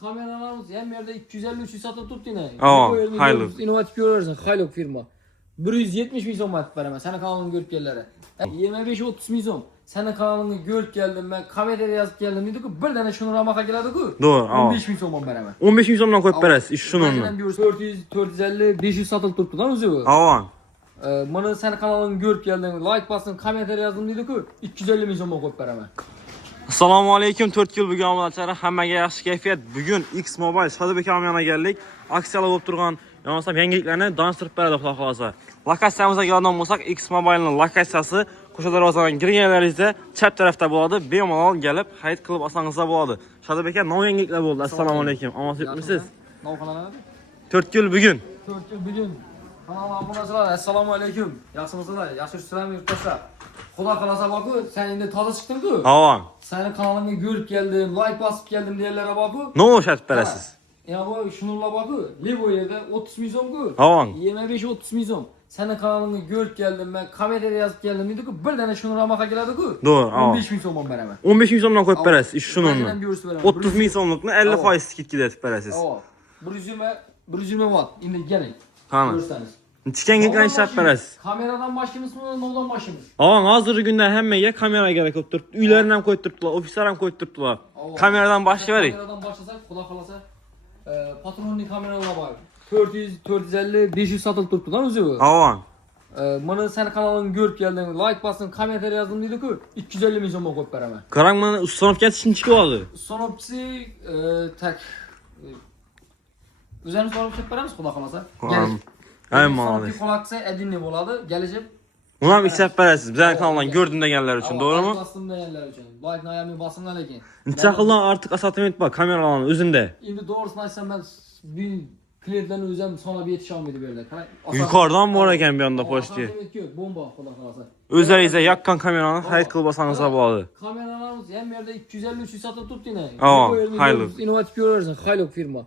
Kameralarımız hem yerde 250-300 satın tut yine. Hilux. İnovatif görürsün. Hilux firma. 170 milyon manat veremez. Senin kanalını görüp gelirler. 25-30 milyon. Senin kanalını görüp geldim ben. Kamerada yazıp geldim dedi ki bir tane şunu ramaka geldi ki. Doğru. 15 milyon veremez. 15 milyondan koyup verəsiz iş şununla. 400, 450, 500 satın tuttu lan özü. Avan. Bana senin kanalını görüp geldim. Like basın kamerada yazdım dedi ki 250 milyon koyup veremez. Assalamu alaykum 4 yıl bugün amaçları hammaga yaxshi kayfiyat. Bugün X Mobile Sadıbek amyana geldik. Aksiyalar bo'lib turgan, yo'qsa yangiliklarni danıştırıp beradi xudo xolasa. Lokatsiyamizga keladigan bo'lsak, X Mobile'ning lokatsiyasi Qo'sha darvozadan kirganlaringizda chap tarafda bo'ladi. Bemalol kelib, xarid qilib olsangizlar bo'ladi. Sadıbek aka, nov yangiliklar bo'ldi. Assalomu alaykum. Omonsiz? Nov kanallar? 4 yıl bugün. 4 yıl bugün. Kanala obunachilar, assalomu alaykum. Yaxshimisizlar? Yaxshi yuribsizlarmi yurtdoshlar? Xudo xolasa boku, sen endi toza chiqding-ku. Avan. Senin kanalını görüp geldim, like basıp geldim diyenlere boku. Ne o'shatib berasiz? Ya bu şunurla boku, Livo yerde 30 milyon ku. Avan. 25-30 milyon. Senin kanalını görüp geldim ben, kamerada yazıp geldim dedi ki bir tane şunur ramaka geldi ku. Doğru, avan. 15 milyon beraber. 15 milyondan koyup berasiz iş şununla. 30 milyonlukni 50% skidga etib berasiz. Avan. Bir yüzüme var. Şimdi gelin. Tamam. Görürseniz. Chikenliklarni ishlab berasiz. Kameradan başlayımız mı, novdan başlayımız? Avan, hozirgi kunda hammaga kamera kerak bo'lib turibdi. Uylarni ham qo'yib turibdilar, ofislar ham qo'yib turibdilar. Kameradan boshlayverik. Kameradan başlasak, xudo xolasa, patronli kameralar var. 400, 450, 500 satılıp turibdi lan o'zi. Avan. Bana sen kanalını görüp geldin, like basın, kamerada yazdım dedi ki 250 milyon koyup beraber. Qarang, mana ustanov ketishni chiqyapti. Sonopsi tek üzerine sonup çek veremiz xudo xolasa. Ay malades. Sonopsi qolaqsa edinli bo'ladi, kelajak. Uni ham ishlab berasiz. Bizning kanaldan gördüm deganlar uchun, to'g'rimi? Bastım deganlar uchun. Like ayami basınlar lekin. Necha xildan ortiq assortiment bor kameralarning o'zida. Endi to'g'risini aytsam men bir klientlarni o'zim sanab yetisha olmaydi bu yerda. Yuqoridan bor ekan bu yoqda pochti. Bomba xudo xolasa. O'zlaringizga yoqqan kamerani xarid qilib olsangizlar bo'ladi. Kameralarimiz hem yerde 250-300 satib turibdi yine. Hilux. İnovatif görürsün, Hilux firma.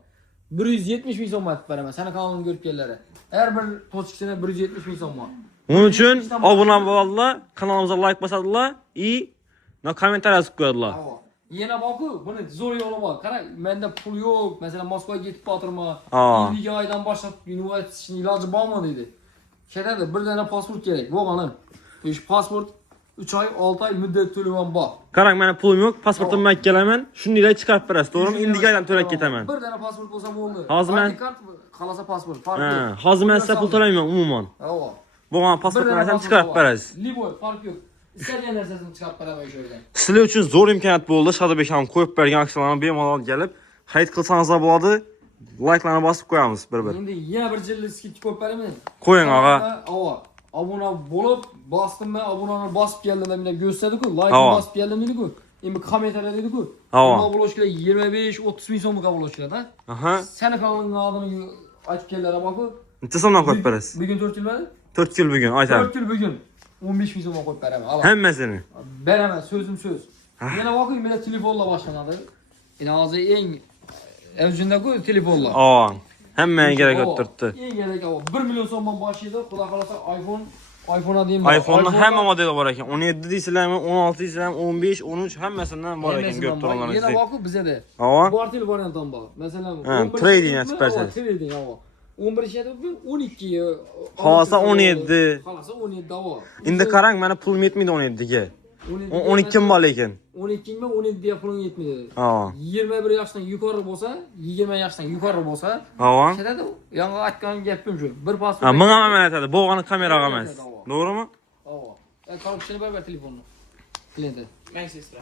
170 milyon manat veremez. Senin kanalını görüp gelirler. Her bir toçkisine 170 milyon manat. Bunun uchun obuna bo'ladilar, kanalimizga like bosadilar va kommentar yozib qo'yadilar. Yine bakı, bunu zor yolu var. Qara, mende pul yok. Mesela Moskva'ya gidip batırma. İlk aydan başlap üniversite ilacı bağma dedi. Şeyde bir tane pasport gerek. Bu kanın. İş pasport 3 ay, 6 ay müddet tölemen bak. Qarang, meni pulim yo'q, pasportimni olib kelaman. Shunday chiqarib berasiz, to'g'rimi? Indiga aydan to'lab ketaman. Bir tane pasport bo'lsa bo'ldi. Hozir men qalasa pasport. Farq yo'q. hozir men sizga pul to'layman umuman. Bo'lgan pasportni aytan chiqarib berasiz. Libo farq yo'q. İstediğin narsasini chiqarib beraman şöyle. Sizlar uchun zo'r imkoniyat bo'ldi. Sadıbek ham qo'yib bergan aksiyalarni bemalol kelib, xarid qilsangizlar bo'ladi. Like'larni bosib qo'yamiz bir-bir. Endi yana bir jilli skit ko'p beraman. Qo'ying og'a. Abone bo'lib, bastım ben abonani bosib keldim deb ko'rsatdi-ku, like bosib keldim dedi-ku. Endi kommentarlar dedi-ku. Qabul qilishga 25-30 ming so'm qabul qilishga da. Seni kanalning adını aytib keldilar amaku. Necha so'mdan qo'yib berasiz? Bugün 4 yıl mı? 4 yil bugün, aytaman. 4 yıl bugün. 15 ming so'm qo'yib beraman. Hammasini. Beraman, sözüm söz. Yana bakayım, meni telefonla başlanadi. Endi hozir eng avjinda-ku telefonlar. Hammaga kerak bo'lib turibdi. Eng kerak o. 1 milyon so'mdan boshlaydi. Xudo xolasa iPhone'a deyim. iPhone'ning hamma modeli bor ekan. 17 deysizlarmi, 16 deysizlarmi, 15, 13 hammasidan bor ekan ko'rib turganlaringiz. Yana bakib bizda. Quartil variantam bor. Masalan, trading aytib bersangiz. Trading, 11 ishadi, 12. Xolasa 17. Xolasa 17 davo. Endi qarang, meni pulim yetmaydi 17ga. 12 bor lekin. 12 mi 17 ga puling yetmaydi. 21 yoshdan yuqori bo'lsa, 20 yoshdan yuqori bo'lsa, ketadi. Yangi aytgan gapim shu. Bir pasport. Menga ham aytadi, bo'lgani kameraga emas. To'g'rimi? Korobkani ber telefonni. Klientga. Men sestra.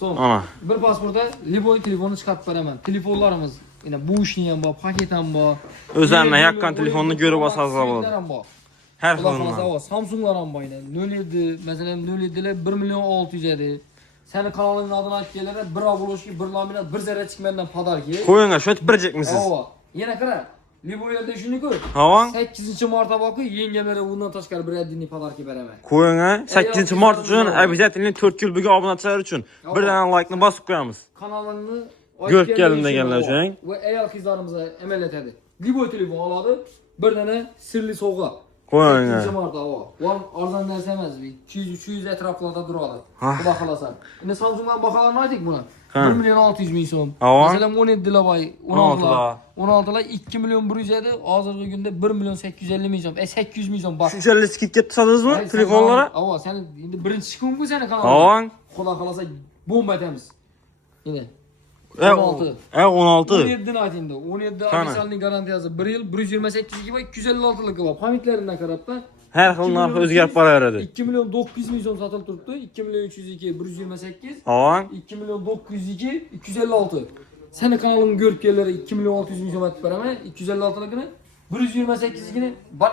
Ana. Bir pasportda Liboy telefonni chiqarib beraman. Telefonlarimiz yine bu ishni ham bor, paket ham bor. O'zlarini yaqqan telefonni ko'rib olsangizlar bo'ladi. Her xillar. Samsunglar ham bor yine. 07, mesela 07'ler 1 milyon 600 edi. Senin kanalının adını aytib keladi, bir obloshki, bir laminat, bir zarra chiqmandan podarki. Qo'yinglar, shu aytib berajekmisiz? Yana qara. Libo yerda shuni-ku. 8-marta boqib, yengamlar undan tashqari bir addiniy podarki beraman. Qo'yinglar, 8-mart uchun обязательно 4 yil bo'lgan obunachilar uchun bir dana like ni bosib qo'yamiz. Kanalini ko'rib keldim deganlar uchun. Va ayol qizlarimizga amal etadi. Libo telefon oladi, bir dana sirli sovg'a. Qo'ying. 8 marta o. Var arzon narsa emas. 200-300 etraflarda turadi. Ha. Xudo xolasa. Endi Samsung'dan baholarni aytdik buni. Ha. 1 million 600 ming so'm. Ava. Masalan 17 lar, 16 lar. 16'lar. 16 lar 2 million 100 edi. Hozirgi kunda 1 million 850 ming so'm. 800 ming so'm bor. Shunchalik skidga tusadingizmi telefonlara? Ava, sen endi birinchi chiqimku seni kanal. Avang. Xudo xolasa bomba aytamiz. Endi 16. 16. 17 ni ayting endi. 17 ofitsialning garantiyasi 1 yil 128 GB va 256 lik bor. Pamitlaridan qarabda Har xil narx o'zgarib boraveradi. 2 million 900 ming so'm sotilib turibdi. 2 million 302 128. Avang. 2 million 902 256. Seni kanalımı görüp gelirler 2 milyon 600 milyon atıp vereme. 256 likini 128 likini bak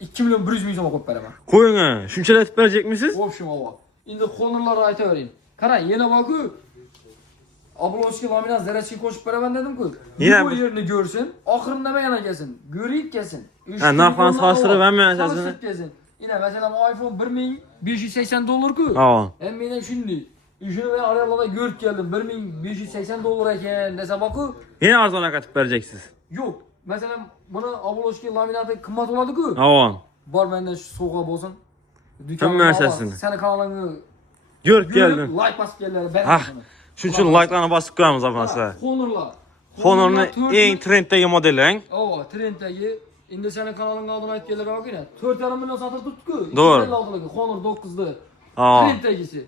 2 milyon 100 milyon koyup vereme. Qo'ying. Shunchalik aytib berajekmisiz? Opşum hava. Şimdi Honor'ları aytavereyim. Qarang, yana bakı. Abloski laminat zarachga qo'shib beraman dedim ku. Yine Bu yerini görsün, oxirini nima yana kelsin. Göreyip kelsin. Ha, narxlarni solishtirib hammasini. Solishtirib kelsin. Yine mesela iPhone 1580 dolar ku. Ha. Hem menen shunday. Shuni men oralada görüp geldim. 1580 dolar ekan desa bakı. Yana arzonroq aytib berajaksiz. Yok. Mesela bunu Abloski laminatı qimmat oladi ku. Avang. Bor menden şu soğuğa bolsun. Hamma narsasini. Seni kanalını Ko'rib keldim. like basıp geldiler. Ben Ha. Shuning uchun like'larni bosib qo'yamiz obunachilar. Honor'lar. Honor'ning eng trenddagi modeli. O trenddagi endi seni kanalın adını aytib geldiler bak yine. 4,5 milyon satılıb tutku. Doğru. Honor 9'lı. Ha. Trenddagisi.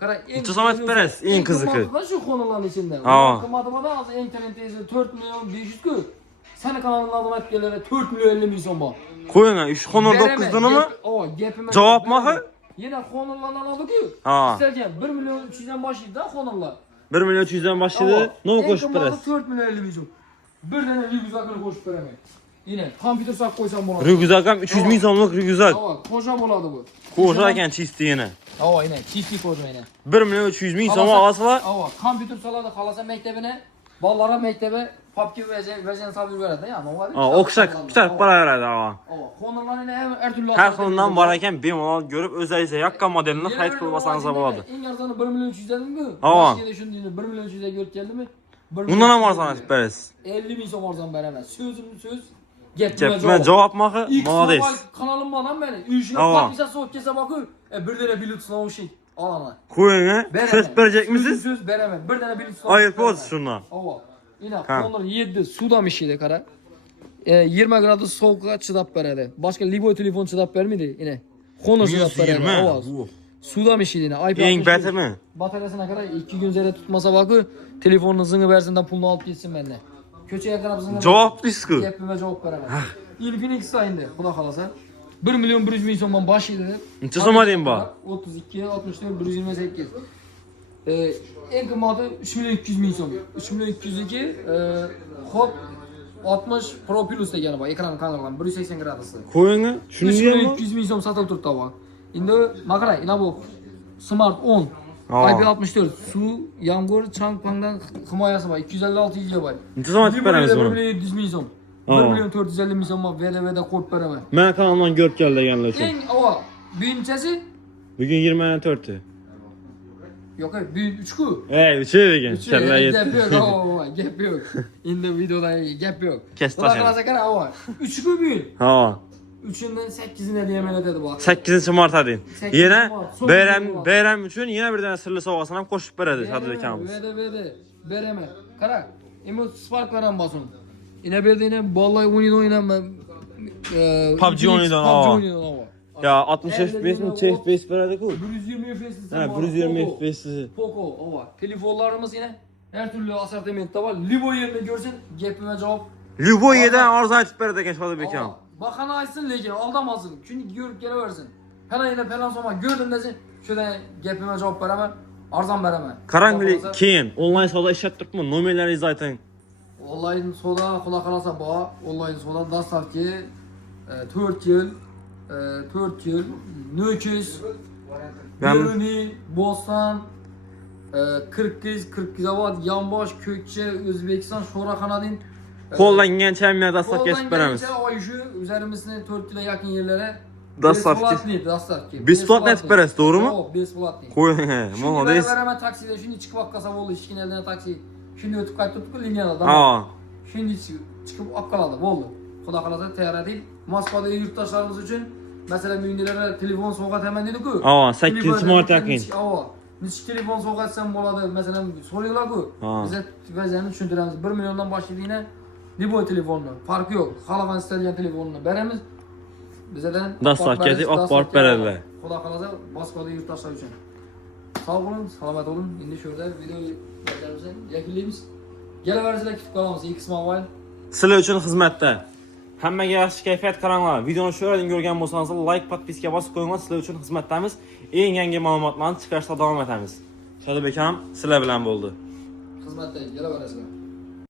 Qara eng Tusamat beres, eng qiziqi. qimmatı şu Honor'ların içinde. Ha. Qimmatı bana az eng trenddagisi 4 milyon 500 ku. Seni kanalın adını aytib geldiler 4 milyon 50 ming so'm bor. Qo'ying, shu Honor 9'dimi? O gapim. Javob mahi? Yine Honor'lardan aldı ku. Ha. İsterken 1 milyon 300'den başlaydı da Honor'lar. 1 million 300'dan boshlaydi. Nima qo'shib berasiz? berasiz? 4 milyon 50 ming so'm. Bir tane ryugzakını qo'shib beraman. Yine kompüter sak qo'ysam bo'ladi. Ryugzak ham 300 ming so'mlik ryugzak. Ava, qo'sha bo'ladi bu. Qo'sha ekan chisti yana. Ava, yine chisti qo'ydim yine. 1 million 300 ming so'm olasizlar. Ava, kompüter saladi xolasa maktabine, bolalara maktabe papki verjan sabir beradi, ya, nima Ha, o'xshab bitar boraveradi ava. Ava, Honor'lar yine har turli. Har xilidan bor ekan, bemalol ko'rib o'zingizga yoqqan modelini xarid qilib olsangiz bo'ladi. Eng arzoni 1 million 300 dedim-ku. Ava. Boshqa shunday 1 million 300 ga ko'rib keldimi? Bundan ham arzon aytib berasiz. 50 ming so'm arzon beraman. So'zimni so'z. Gapma javob mahi, молодец. Kanalim bor ham meni. Uyishni Ava. podpisa so'q kelsa boku, bir dena Bluetooth naushnik olaman. Qo'ying, so'z berajekmisiz? So'z beraman. Bir dena Bluetooth. AirPods shundan. Ava. Yine Honor 7 sudam ishlaydi, qara. 20 gradus sovuqqa chidab beradi. Boshqa liboy telefon chidab bermaydi, yine. Honor chidab beradi. Ava. Sudam ishlaydi yine. iPad. Eng batimi? Bataryasına qara 2 gün zarar tutmasa boku, telefonini zingib bersindan pulni olib ketsin menden. Ko'chaga qarab zingib. Javobsiz-ku. Gapimga javob beraman. Infinix endi, xudo xolasa. 1 million 100 ming so'mdan boshlaydi. Necha so'm deyim bor? 32, 64, 128. Eng qimmati 3 million 200 ming so'm. 3 million 202 hop 60 Pro Plus degani bor. Ekran kameralar 180 gradusli. Qo'ying, 3 shuni million ham. 200 ming so'm sotilib turibdi bor. Endi maqara, ina bu Smart 10 Aa. IP64 suv, yomg'ir, chang-pangdan himoyasi bor. 256 GB. Necha so'm aytib beramiz 1 buni? million 700 ming so'm. 1 Aa. million 450 ming so'm VDV'da qo'yib beraman. Men kanaldan ko'rib keldi deganlar uchun. Eng ava birinchisi Bugun 24. yo'q, büyük 3 ku. Üçü degan. Shalla Gap yetdi. yo'q, ava, gap yo'q. Endi videoda gap yo'q. Kes Xudo tashlama. xolasa qara ava. 3 ku büyük. Ha. 3'ünden 8'ine diyemen ödedi bu. 8-mart deyin. 8 Yana Mart, son bayram bayram uchun yana bir dana sirli sovg'asini ham qo'shib beradi Sadir akamiz. Bereme. Qara. Emo Spark veren basın. Yine berdiğine vallahi oynaman. PUBG oynadan, PUBG ava. oynadan ava. Ya 60 FPS mi? 3 FPS beradi-ku. 120 FPS. Ha, 120 FPS. Poco ava. Telefonlarımız yine her türlü asortimentte var. Libo yerine görsen gapime cevap. Любой yerdan arzu aytib beradi ekan Sadir akam. Bakana açsın lekin aldamasın. Çünkü görüp geleversin. Falan yine falan sonra gördüm desin. Şöyle gapime cevap veremem. Arzan veremem. Qarangli keyin onlayn savdo ishlab turibmi? Nomerlaringizni ayting. Online soda kula kalasa bağ. Online soda dastlabki 4 yıl 4 yıl Nöküz Börni Bostan 40 avad Yanbaş Kökçe Özbekistan Şorakanadin Qo'llangan champion dastlab kesib beramiz. Oyuşu üzerimizde 4 kilo yakın yerlere Dastlabki. Dastlabki. Besplatno aytib berasiz, to'g'rimi? Yo'q, besplatno. Qo'ying, молодец. Beraman taksida shuni chiqib oqqasa bo'ldi, ishkin eldan taksi. Shuni o'tib qaytib turibdi liniyada. Ha. Shuni chiqib olib qoladi, bo'ldi. Xudo xolasa tayyorladik. Moskvadagi yurtdoshlarimiz uchun, masalan, uyingizlarda telefon sovg'ataman dedi-ku. 8-mart yaqin. Nechta telefon sovg'atsam bo'ladi, masalan, so'raylar-ku. Biz vaziyatni tushuntiramiz. 1 milliondan boshlaydigan Liboy telefonni. Farqi yo'q. Xalqan istalgan telefonni beramiz. Bizdan Dastavka deb olib borib beradilar. Xudo xolasa Moskvadagi yurtdoshlar uchun. Sog' bo'lin, salomat bo'lin. Endi shu yerda video yakunlaymiz. Kelaverasizlar, kutib qolamiz. X Mobile Sizlar uchun xizmatda. Hammaga yaxshi kayfiyat qaranglar. Videoni shu yerdan ko'rgan bo'lsangiz, like, podpiska bosib qo'yinglar. Sizlar uchun xizmatdamiz. Eng yangi ma'lumotlarni chiqarishda davom etamiz. Shodibek ham sizlar bilan bo'ldi. xizmatda kelaverasizlar.